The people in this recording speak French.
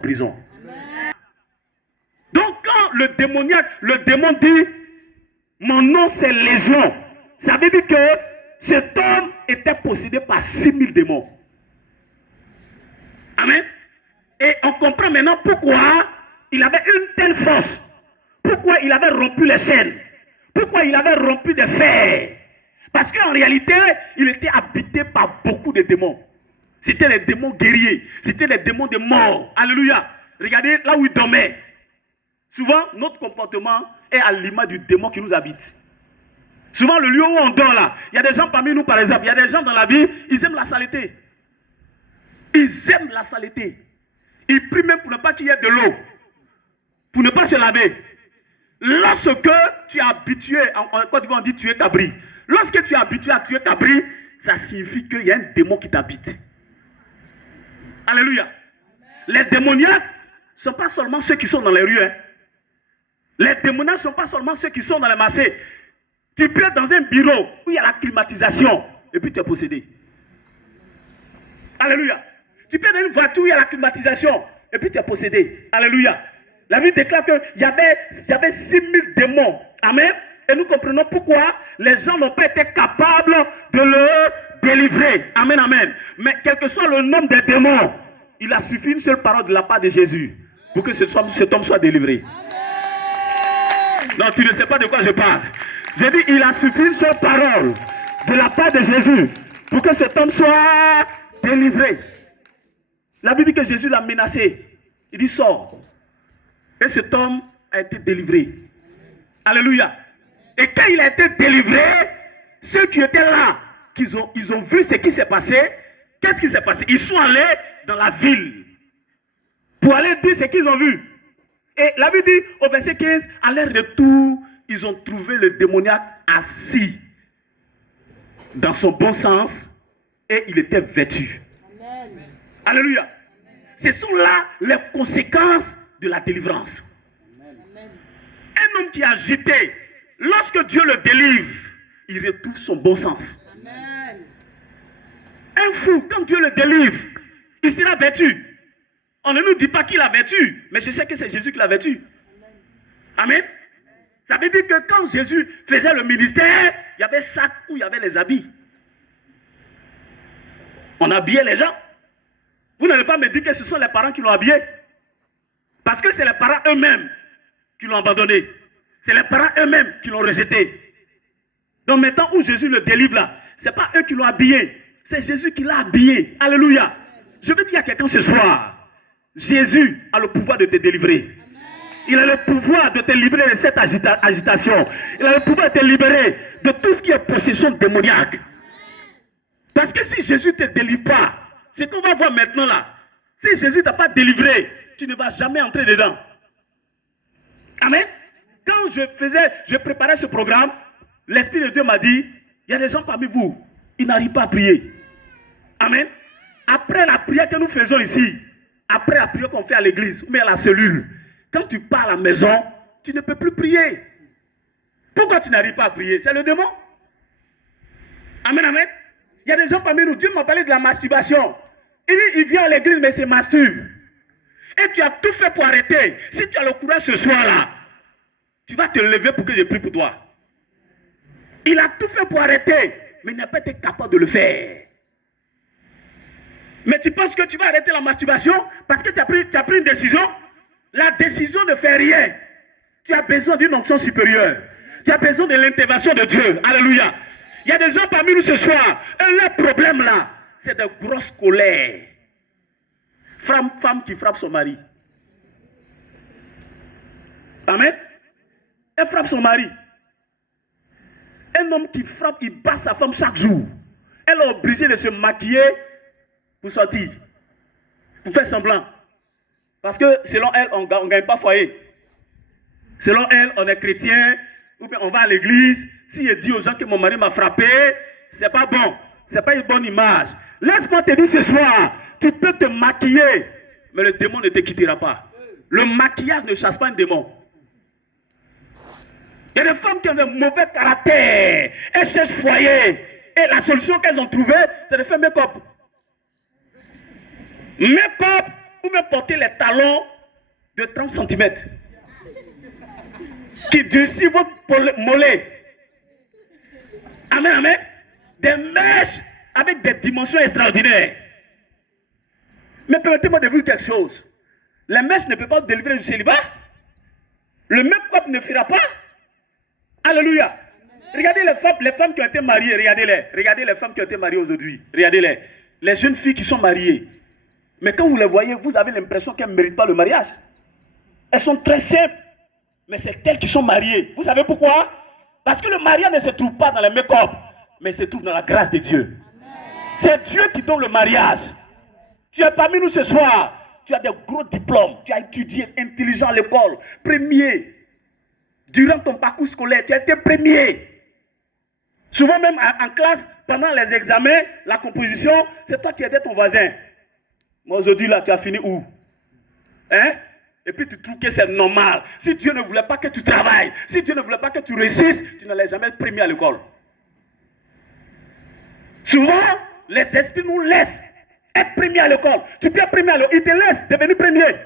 prison. Donc quand le démon dit, mon nom c'est Légion, ça veut dire que cet homme était possédé par 6000 démons. Amen. Et on comprend maintenant pourquoi il avait une telle force. Pourquoi il avait rompu les chaînes. Pourquoi il avait rompu des fers. Parce qu'en réalité, il était habité par beaucoup de démons. C'était les démons guerriers. C'était les démons de mort. Alléluia. Regardez là où il dormait. Souvent, notre comportement est à l'image du démon qui nous habite. Souvent, le lieu où on dort là, il y a des gens parmi nous, par exemple, il y a des gens dans la vie, ils aiment la saleté. Ils aiment la saleté. Ils prient même pour ne pas qu'il y ait de l'eau. Pour ne pas se laver. Lorsque tu es habitué, en Côte d'Ivoire on dit tuer cabri. Lorsque tu es habitué à tuer cabri, ça signifie qu'il y a un démon qui t'habite. Alléluia. Les démoniaques ne sont pas seulement ceux qui sont dans les rues. Hein. Les démoniaques ne sont pas seulement ceux qui sont dans les marchés. Tu peux être dans un bureau où il y a la climatisation et puis tu es possédé. Alléluia. Tu peux être dans une voiture où il y a la climatisation et puis tu es possédé. Alléluia. La Bible déclare qu'il y avait 6000 démons. Amen. Et nous comprenons pourquoi les gens n'ont pas été capables de le délivrer. Amen, amen. Mais quel que soit le nombre des démons, il a suffi une seule parole de la part de Jésus pour que cet homme soit délivré. Amen. Non, tu ne sais pas de quoi je parle. J'ai dit, il a suffi une seule parole de la part de Jésus pour que cet homme soit délivré. La Bible dit que Jésus l'a menacé. Il dit, sors. Et cet homme a été délivré. Alléluia. Et quand il a été délivré, ceux qui étaient là, ils ont vu ce qui s'est passé. Qu'est-ce qui s'est passé? Ils sont allés dans la ville pour aller dire ce qu'ils ont vu. Et la Bible dit au verset 15, à leur retour, ils ont trouvé le démoniaque assis dans son bon sens et il était vêtu. Amen. Alléluia. Amen. Ce sont là les conséquences de la délivrance. Amen. Un homme qui est agité, lorsque Dieu le délivre, il retrouve son bon sens. Amen. Un fou, quand Dieu le délivre, il sera vêtu. On ne nous dit pas qu'il a vêtu, mais je sais que c'est Jésus qui l'a vêtu. Amen. Ça veut dire que quand Jésus faisait le ministère, il y avait sac où il y avait les habits. On habillait les gens. Vous n'allez pas me dire que ce sont les parents qui l'ont habillé. Parce que c'est les parents eux-mêmes qui l'ont abandonné. C'est les parents eux-mêmes qui l'ont rejeté. Donc maintenant où Jésus le délivre là, ce n'est pas eux qui l'ont habillé. C'est Jésus qui l'a habillé. Alléluia. Je veux dire à quelqu'un ce soir, Jésus a le pouvoir de te délivrer. Il a le pouvoir de te libérer de cette agitation. Il a le pouvoir de te libérer de tout ce qui est possession démoniaque. Parce que si Jésus ne te délivre pas, c'est qu'on va voir maintenant là. Si Jésus ne t'a pas délivré, tu ne vas jamais entrer dedans. Amen. Quand je préparais ce programme, l'Esprit de Dieu m'a dit, il y a des gens parmi vous, ils n'arrivent pas à prier. Amen. Après la prière que nous faisons ici, après la prière qu'on fait à l'église, ou à la cellule, quand tu pars à la maison, tu ne peux plus prier. Pourquoi tu n'arrives pas à prier? C'est le démon. Amen, amen. Il y a des gens parmi nous, Dieu m'a parlé de la masturbation. Il vient à l'église, mais c'est masturbe. Et tu as tout fait pour arrêter. Si tu as le courage ce soir-là, tu vas te lever pour que je prie pour toi. Il a tout fait pour arrêter, mais il n'a pas été capable de le faire. Mais tu penses que tu vas arrêter la masturbation parce que tu as pris une décision? La décision ne fait rien. Tu as besoin d'une onction supérieure. Tu as besoin de l'intervention de Dieu. Alléluia. Il y a des gens parmi nous ce soir, et leur problème là, c'est de grosses colères. Femme qui frappe son mari. Amen. Elle frappe son mari. Un homme qui frappe, il bat sa femme chaque jour. Elle est obligée de se maquiller pour sortir. Pour faire semblant. Parce que selon elle, on ne gagne pas foyer. Selon elle, on est chrétien, ou bien on va à l'église. Si je dis aux gens que mon mari m'a frappé, c'est pas bon. C'est pas une bonne image. Laisse-moi te dire ce soir, tu peux te maquiller, mais le démon ne te quittera pas. Le maquillage ne chasse pas un démon. Il y a des femmes qui ont de mauvais caractère. Elles cherchent foyer. Et la solution qu'elles ont trouvée, c'est de faire make-up. Make-up ou même porter les talons de 30 cm qui durcissent votre mollet. Amen, amen. Des mèches avec des dimensions extraordinaires. Mais permettez-moi de vous dire quelque chose. Les mèches ne peuvent pas délivrer du célibat. Le make-up ne fera pas. Alléluia. Regardez les femmes qui ont été mariées, regardez-les. Regardez les femmes qui ont été mariées aujourd'hui. Regardez-les. Les jeunes filles qui sont mariées. Mais quand vous les voyez, vous avez l'impression qu'elles ne méritent pas le mariage. Elles sont très simples. Mais c'est elles qui sont mariées. Vous savez pourquoi? Parce que le mariage ne se trouve pas dans les make-up, mais se trouve dans la grâce de Dieu. C'est Dieu qui donne le mariage. Tu es parmi nous ce soir. Tu as des gros diplômes. Tu as étudié intelligent à l'école. Premier. Durant ton parcours scolaire, tu as été premier. Souvent même en classe, pendant les examens, la composition, c'est toi qui aidais ton voisin. Mais aujourd'hui, là, tu as fini où? Hein? Et puis tu trouves que c'est normal. Si Dieu ne voulait pas que tu travailles, si Dieu ne voulait pas que tu réussisses, tu n'allais jamais être premier à l'école. Souvent, les esprits nous laissent être premier à l'école. Tu peux être premier à l'école, ils te laissent devenir premier.